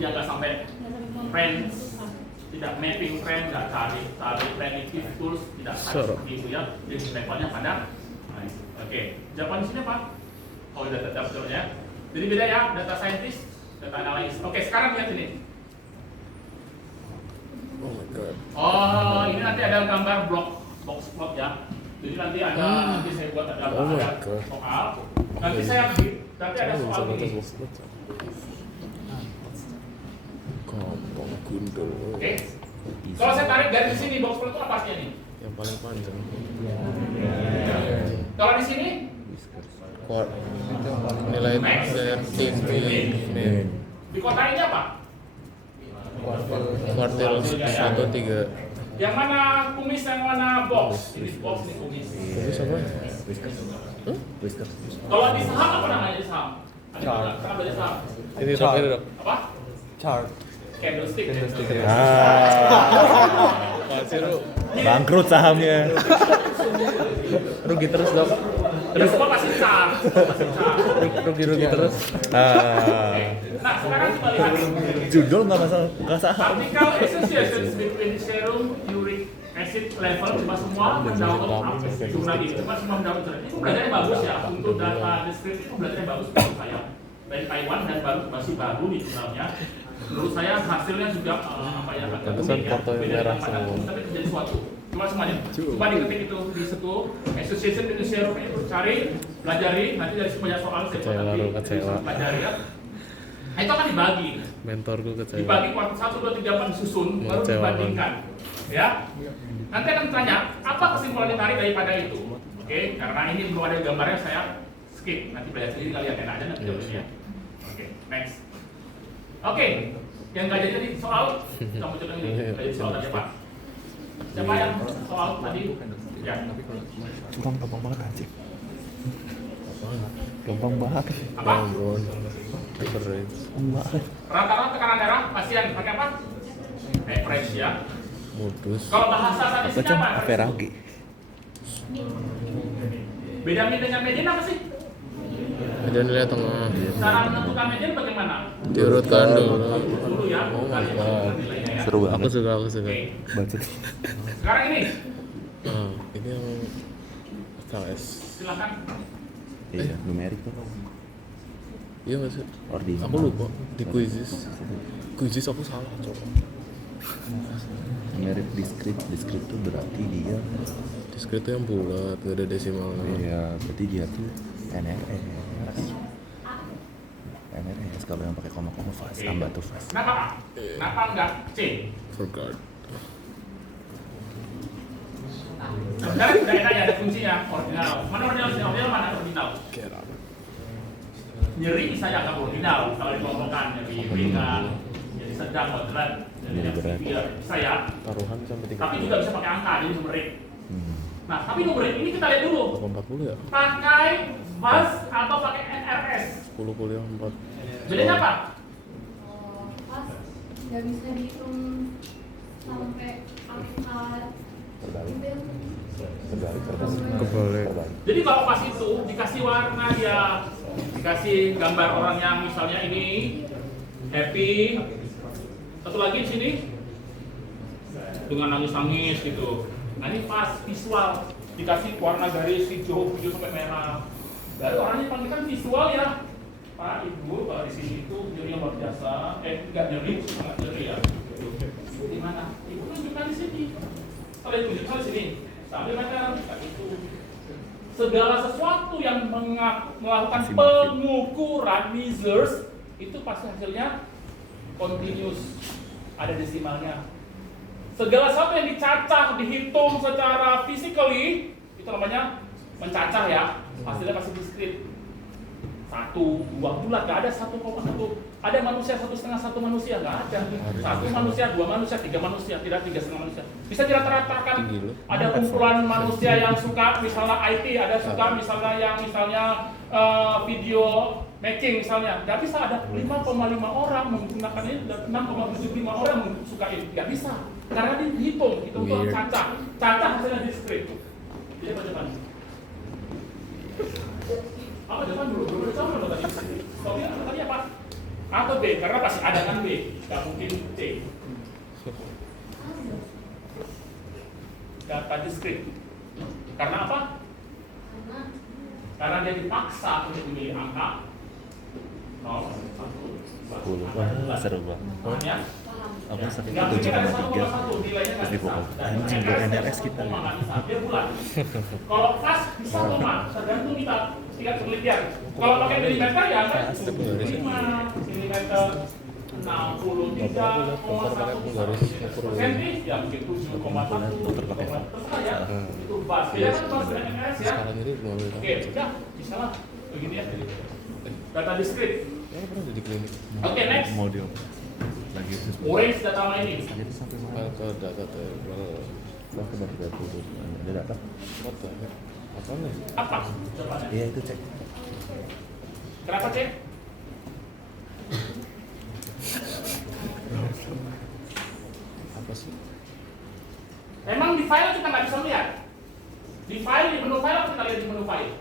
dia nggak sampai friends, tidak mapping frame, nggak cari primitive tools, tidak seperti itu ya. Jadi levelnya pada. Oke, jawaban di sini apa? Oh, data ya. Jadi beda ya, data scientist, data analyst. Oke, sekarang lihat ini. Oh my god. Oh, ini nanti ada gambar box plot ya. Jadi nanti nanti saya buat ada Oh my ada God. soal. Nanti saya nanti ada Bisa soal baca ini. box plot. Gampang gundul. Oke. Kalau saya tarik dari sini box plot itu apa sih ini? Yang paling panjang. Kalau di sini Nilai Max. vertif di kota ini apa? kuartil 1-3. Yang mana kumis, yang mana box? Ini box, ini kumis. Tapi sama? Whiskers. Kalau di saham apa namanya di saham? Chart. Sekarang belajar saham. Ini dok, ini dok. Apa? Chart. Candlestick. Masih lu Bangkrut sahamnya. rugi terus dok. Ya semua pasti chart. Pasti chart. Rugi terus. Nah, sekarang kita lihat Judul nggak masalah, nggak saham. artikel associations between serum uric acid level cuma semua mendownload jurnal ini, cuma semua mendownload jurnal ini. Itu belajarnya bagus ya, untuk data deskriptif itu belajarnya bagus menurut saya. Dari Taiwan dan masih baru di jurnalnya. Menurut saya hasilnya juga apa ya, agak Pantesan unik ya, foto yang beda merah dengan pada semua. umum, tapi terjadi sesuatu. Cuma semuanya, coba diketik itu di situ, association between serum itu cari, pelajari, nanti dari semuanya soal saya buat nanti Kecewa. pelajari ya. Nah, itu akan dibagi. Mentorku kecewa. Dibagi kuartal 1, 2, 3, 4 disusun, baru Mengecewakan. dibandingkan. Ya. Nanti akan ditanya, apa kesimpulan yang ditarik daripada itu? Oke, karena ini belum ada gambarnya, saya skip. Nanti belajar sendiri kalian enak aja nanti jawabnya. Ya. Oke, next. Oke, yang nggak jadi soal, kamu coba ini, nggak jadi soal tadi Pak. Siapa yang soal tadi? Ya. Curang gampang banget anjing. Gampang banget. Apa? Bangun. Average. Enggak. Rata-rata tekanan darah pasien pakai apa? Fresh ya. Modus. Kalau bahasa statistiknya Baca apa? Average. Beda dengan median apa sih? Ada nilai tengah. Cara menentukan median bagaimana? Diurutkan dulu. Dulu ya, kalian menentukan nilainya ya. Seru Aku banget. suka. Oke. Baca. Sekarang ini, Ini yang SKS. silakan. Iya, numerik tuh. Iya nggak sih? Ordinal. Aku lupa di quizzes. Quizzes aku salah coba. Numerik diskrit tuh berarti dia Diskrit itu yang bulat, nggak ada desimalnya. ya berarti dia tuh NRS kalau yang pakai koma-koma fast tambah tuh fast. Kenapa A? Kenapa enggak C? Forgot. Sebenarnya udah enak ya, ada kuncinya, ordinal. Mana ordinal sih? Ordinal mana ordinal? Get out. Nyeri bisa dianggap ordinal kalau dikelompokkan, jadi ringan, jadi sedang, moderat, jadi Jadi berat. severe. Bisa ya. Taruhan sampai 30. Tapi juga bisa pakai angka, jadi numerik. Nah, tapi numerik ini kita lihat dulu. 40 ya? Pakai VAS atau pakai NRS? 10 kuliah 4. Bedanya apa? Pas nggak bisa dihitung sampai angka Kebalik. Jadi kalau pas itu dikasih warna dia, dikasih gambar orang yang misalnya ini happy, satu lagi di sini dengan nangis-nangis gitu. Nah ini pas visual dikasih warna garis hijau sampai merah. Baru orangnya panggilkan visual ya. Pak Ibu, kalau di sini itu nyeri yang luar biasa, enggak nyeri, sangat nyeri ya. Di mana? Ibu tunjukkan di sini. Kalau tunjukkan di sini, sambil macam itu. Segala sesuatu yang melakukan pengukuran measures itu pasti hasilnya continuous, ada desimalnya. Segala sesuatu yang dicacah, dihitung secara physically itu namanya mencacah ya, hasilnya pasti diskrit. 1, 2 bulat, nggak ada 1,1. Ada manusia 1,5 manusia, nggak ada. 1 manusia, 2 manusia, 3 manusia, tidak 3,5 manusia. Bisa dirata-ratakan. Ada kumpulan manusia yang suka misalnya IT, ada suka misalnya yang video making misalnya. Nggak bisa ada 5,5 orang menggunakan ini, 6,75 orang suka ini. Nggak bisa. Karena dihitung, itu untuk cacah. Cacah hasilnya diskrit. Jadi apa? Apa jawaban dulu sama lo tadi? Tadi apa? A atau B? Karena pasti ada kan B, nggak mungkin C. data discrete. Karena apa? Karena dia dipaksa untuk memilih angka 0, 1, 2, 10. Wah, seru banget. paham ya? Aku sakit Nggak mungkin ada 7,3. 1,1 nilainya nggak Terus bisa. dipukul. Anjing, gue NRS kita. Nggak bisa, dia bulat. Kalau pas bisa koma, tergantung kita tingkat penelitian. Kalau pakai milimeter ya kan 5 milimeter 63,1 senti ya mungkin 7,1 terserah ya. Itu bas. Beda kan bas dengan NRS ya. Sekarang ini belum ada. Oke, udah bisa lah. Begini ya. Data discrete. Ya pernah di klinik. Oke, next. Mau dia lagi itu Orange data mining. jadi sampai mana? Ke data table. Wah, kembali ke dulu. Ada data? What the heck? Apa nih? Apa? Jawabannya. Iya, itu cek. Kenapa cek? Apa sih? Emang di file kita nggak bisa lihat. Di file di menu file kita lihat di menu file.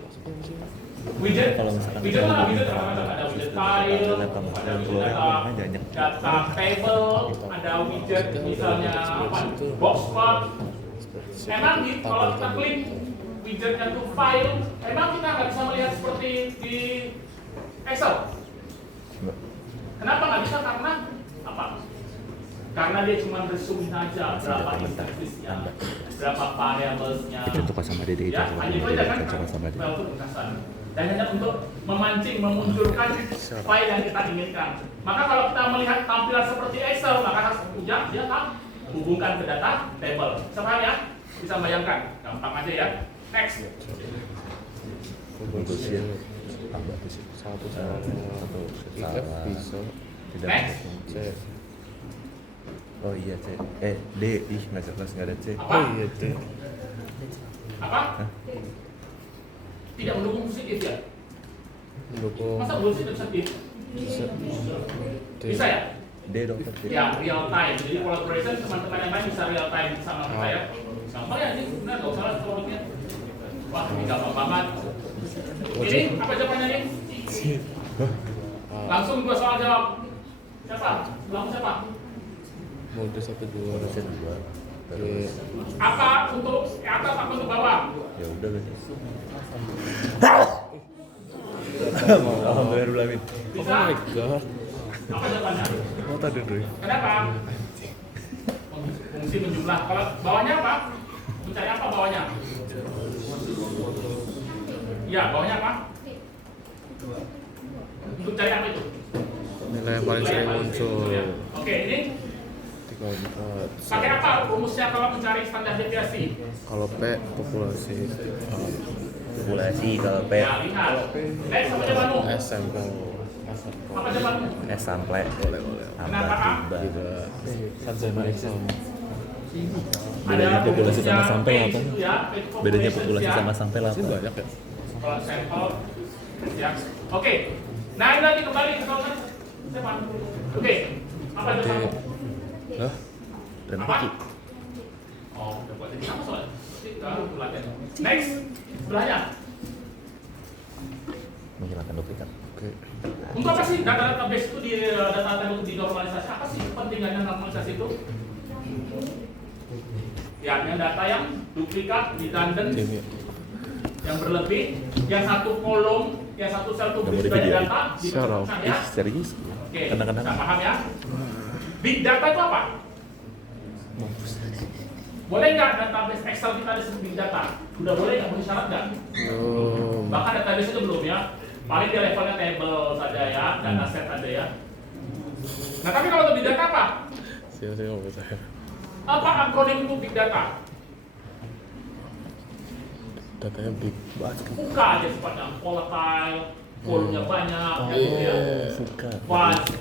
Widget, Kalau misalkan widget ada lah, widget widget, ada widget ada file, laptop, ada widget keluar, data, banyak. data table, ada widget misalnya apa? Boxplot. Emang di kalau kita klik widgetnya tuh file, emang kita nggak bisa melihat seperti di Excel. Enggak. Kenapa nggak bisa? Karena apa? Karena dia cuma resume aja berapa instansinya, berapa variablesnya. Itu tukar sama Dede itu. Ya, hanya itu aja kan? Tukar sama Dede. File itu bungkasan. Dan hanya untuk memancing, memunculkan file yang kita inginkan. Maka kalau kita melihat tampilan seperti Excel, maka harus dia akan hubungkan ke data table. Siapa ya? Bisa bayangkan? Gampang aja ya. Next. Bagus ya. Tambah di situ. Satu Satu IF salah. bisa. Tidak Next. ada. C. Oh iya C. D. Ih, nggak jelas, nggak ada C. Apa? Oh iya D. Apa? Hah? Tidak mendukung positif ya? Mendukung Masa bullshit positif? bisa. D. Bisa ya? D dokter D. Ya, real time. Jadi collaboration teman-teman yang lain bisa real time sama saya. Gampang ya ini, benar nggak usah lah produknya. Wah, ini gampang banget. Ini apa jawabannya nih? Langsung dua soal jawab. Siapa? Langsung siapa? Mode 1 2. C 2. Terus Apa untuk atas, apa untuk bawah? ya udah guys. Alhamdulillah. Oh Bisa? my god. Apa jawabannya? Oh tadi dulu. Kenapa? Fungsi menjumlah. Kalau bawahnya apa? Mencari apa bawahnya? Ya, bawahnya apa? Untuk cari apa itu? Nilai yang paling sering muncul. Oke, ini 3 4. pakai apa rumusnya kalau mencari standar deviasi? Kalau P populasi Populasi kalau P. Ya, lihat. Next, apa jawabanmu? S sampel. Apa jawabanmu? S sample. Kenapa A? Tambah tiba. Sarjana Excel. Bedanya populasi sama sampel apa? Ya, Bedanya populasi sama sampel apa? Sih banyak ya. Kalau sampel, ya. Oke. Nah, ini lagi kembali ke soal siapa? Oke. Apa Oke. jawabanmu? Hah? Dan Apa? Peki. Oh, udah buat jadi sama soalnya. Next, sebelahnya. Menghilangkan duplikat. Oke. Untuk apa sih data database itu di data table dinormalisasi? Apa sih kepentingannya normalisasi itu? Ya, yang data yang duplikat, redundant, Tim ya. yang berlebih, yang satu kolom, yang satu sel itu Nggak mau di berisi video. data, Syaraf. dimasukkan ya. Ih, serius? Oke, Kadang-kadang kita paham ya. Big data itu apa? Boleh nggak database Excel kita disebut big data? Udah boleh nggak? Boleh syarat nggak? Belum. Bahkan database itu belum ya. Paling di levelnya table saja ya, data set aja ya. Nah tapi kalau untuk big data apa? Saya nggak percaya. Apa akronim untuk big data? Datanya big banget. Buka aja sifatnya, volatile, volumenya banyak, ya gitu ya. Suka. Fast,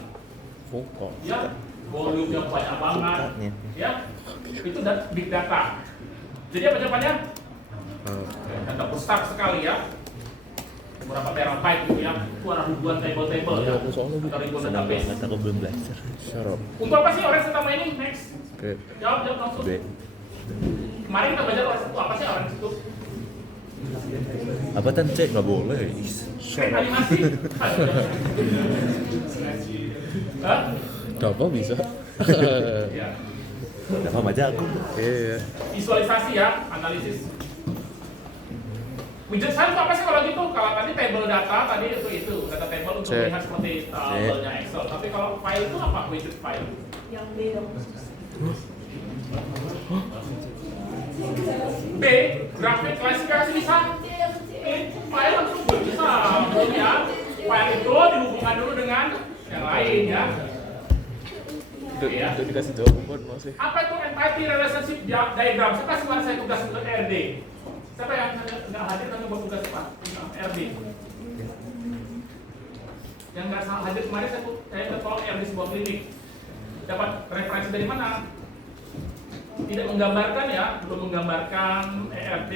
Fuka. ya, volumenya banyak banget, Sukanya. ya. Itu big data. Jadi apa jawabannya? Data besar sekali ya. Berapa terabyte gitu ya? Itu ada ribuan table-table ya. Aku soalnya Atau ribuan Senang database. banget aku belum belajar. Syaraf. Untuk apa sih orange utama ini? Next. Oke. Jawab langsung. B. Kemarin kita belajar orange itu apa sih orange itu? Apa tan cek nggak boleh? Screen animasi. Hah? Apa bisa? Ya. Udah paham aja aku. Iya. Visualisasi ya, analisis. Widget file itu apa sih kalau gitu? Kalau tadi table data, tadi itu data table untuk Cek. melihat seperti tabelnya Excel. Tapi kalau file itu apa? Widget file. Yang B dong. B, grafik klasifikasi bisa. File langsung bisa. Ya, file itu dihubungkan dulu dengan yang lain ya. Udah dikasih jawaban masih. Apa itu entity relationship diagram? Siapa sebenarnya saya tugas untuk RD? Siapa yang nggak hadir tapi buat tugas apa? RD. Yang nggak hadir kemarin saya tolong RD sebuah klinik. Dapat referensi dari mana? Tidak menggambarkan ya, belum menggambarkan ERD.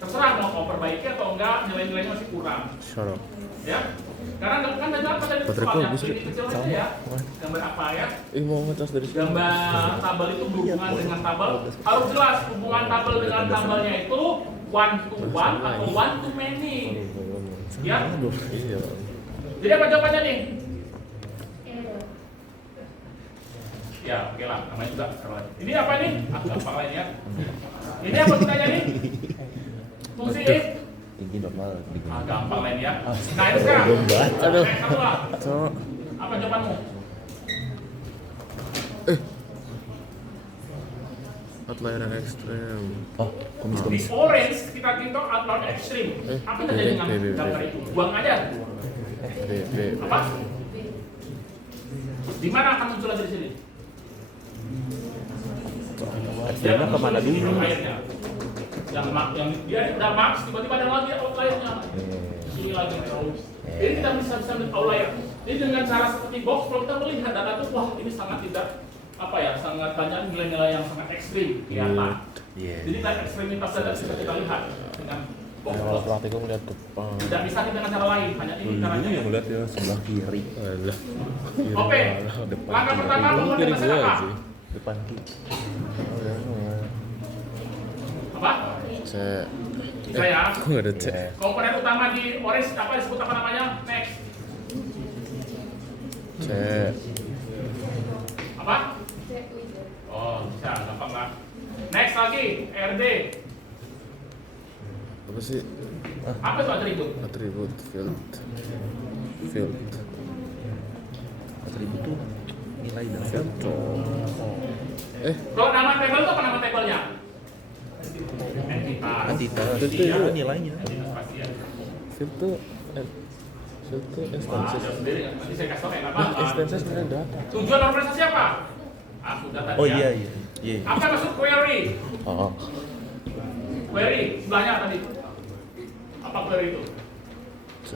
Terserah mau perbaiki atau enggak, nilai-nilainya masih kurang. Syarat. Ya, karena kan ada apa tadi Baterai soalnya bagus, klinik kecil aja ya. Gambar apa ya? Mau ngecas dari sini. Gambar tabel itu berhubungan dengan tabel, harus jelas hubungan tabel dengan tabelnya itu one to one atau one to many. Ya. Iya. Jadi apa jawabannya nih? Ya, oke lah, namanya juga. Ini apa nih? Gampang lah ini ya. Ini apa gunanya nih? Fungsi if? Ini normal digunakan. Gampang lah ini ya. Nah itu sekarang. Aduh. Kamu lah. So, Apa jawabanmu? outlier yang ekstrem. Oh, Di komis. orange kita tintok outline extreme. Apa yang terjadi dengan gambar itu? Buang aja. B. Apa? Di mana akan muncul lagi di sini? Ekstremnya kemana dulu? Akhirnya. Yang dia udah max, tiba-tiba ada lagi outlier-nya. Ini lagi terus. Ini kita bisa melihat outlier. Ini dengan cara seperti box, kalau kita melihat data itu, wah ini sangat tidak apa ya, sangat banyak nilai-nilai yang sangat ekstrim kelihatan. Jadi nilai ekstremitas data bisa kita lihat dengan box. Kalau praktikum lihat depan. Tidak bisa dengan cara lain, hanya ini caranya. Yang lihat ya sebelah kiri. Alah. Oke, langkah pertama membuat Kiri data gua apa? sih. Depan kiri. Apa? C. Bisa ya. Kok nggak ada C? Komponen utama di orange apa disebut apa namanya? Next. C. Apa? Oh, bisa, gampang lah. Next lagi, RD. Apa sih? Apa itu atribut? Atribut field. Atribut tuh nilai data. Kalau nama table itu apa nama tablenya? Entitas. Entitas. Iya, Nilainya. entitas pasti ya. Field tuh Wah, instances. jauh sendiri ya. Nanti saya kasih tau kayak apa. Instances dari data. Tujuan normalisasi apa? Ah, sudah tadi Oh ya. iya. Apa maksud query? Oh. Query, sebelahnya tadi. Apa query itu? C.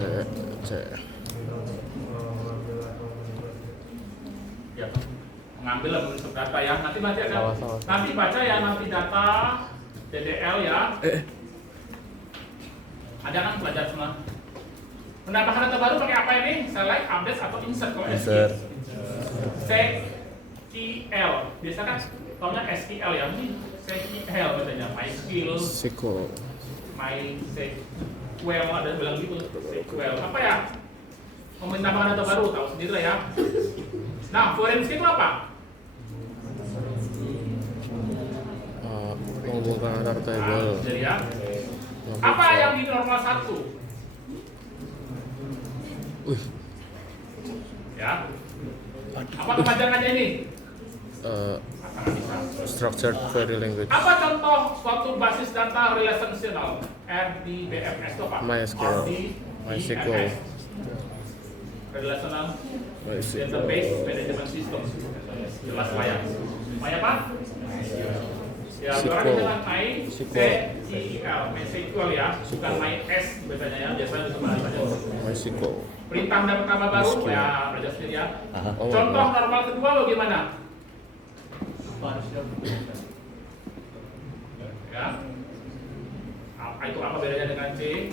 Ya, mengambil dan membentuk data ya. Nanti ada. Salah. Nanti baca ya nanti data DDL ya. Ada kan pelajar semua. Menambahkan data baru pakai apa ini? Select, update atau insert kalau Insert. SQL. Biasa kan taunya SQL ya. Ini SQL katanya. MySQL, SQL. MySQL ada yang bilang gitu. SQL apa ya? Menambahkan data baru tahu sendiri lah ya. Nah, forensik itu apa? Menghubungkan antar table. Jadi ya. Apa yang di normal 1? Ya. Apa kepanjangannya ini? Structured query language. Apa contoh suatu basis data relational? RDBMS itu apa? MySQL. RDBMS. Relational Database Management System. Jelas lah ya. My apa? Ya, orang dengan MySQL, MySQL ya, bukan MyS biasanya ya, biasanya itu bahasanya. MySQL. Perintah dan pertama baru ya, belajar sendiri ya. Oh, Contoh normal kedua bagaimana? Ya. Itu apa bedanya dengan C?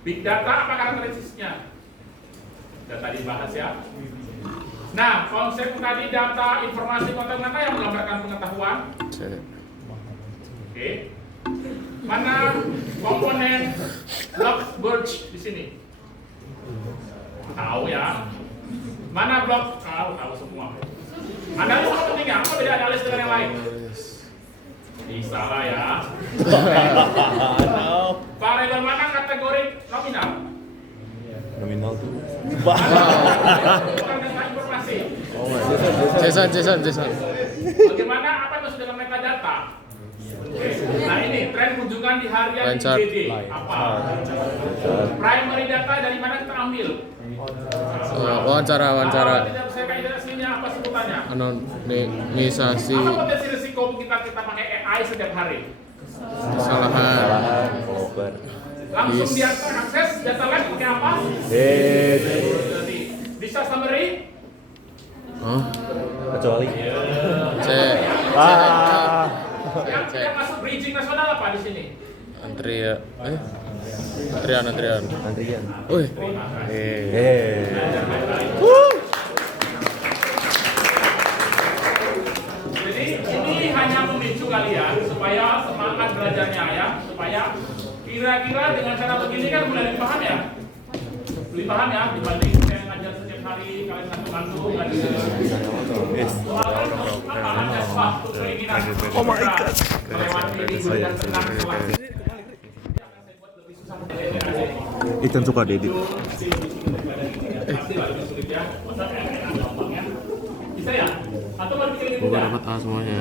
Big data apa karakteristiknya? Sudah tadi bahas ya. Nah, konsep tadi data informasi konten data yang menggambarkan pengetahuan. C. Oke. Mana komponen block Birch di sini? Tahu ya. Mana blok? Tahu semua. Analis apa pentingnya? Apa beda analis dengan yang lain? Bisa lah ya. Variabel mana kategori nominal? Nominal tuh. Bukan dengan informasi. Jason. Bagaimana apa yang maksud dengan metadata? Oke. Nah ini tren kunjungan di harian Lancar. IGD apa? Primary data dari mana kita ambil? Wawancara. Tidak saya kayak aslinya apa sebutannya? Anonimisasi Apa potensi risiko kita pakai AI setiap hari? kesalahan. Kesalahan. Over. Langsung dia akses data lab pakai apa? Jadi Bisa summary? Oh, kecuali. Yang tidak masuk bridging nasional apa di sini? Antrian. Antrian. Wih. Jadi ini hanya memicu kalian supaya semangat belajarnya ya, supaya kira-kira dengan cara begini kan mulai lebih paham ya, dibanding saya ngajar setiap hari kalian ngantuk-ngantuk nggak bisa. Oh my god. Ikan suka Dedi. Bisa ya? Atau mau bikin Gue dapat A semuanya.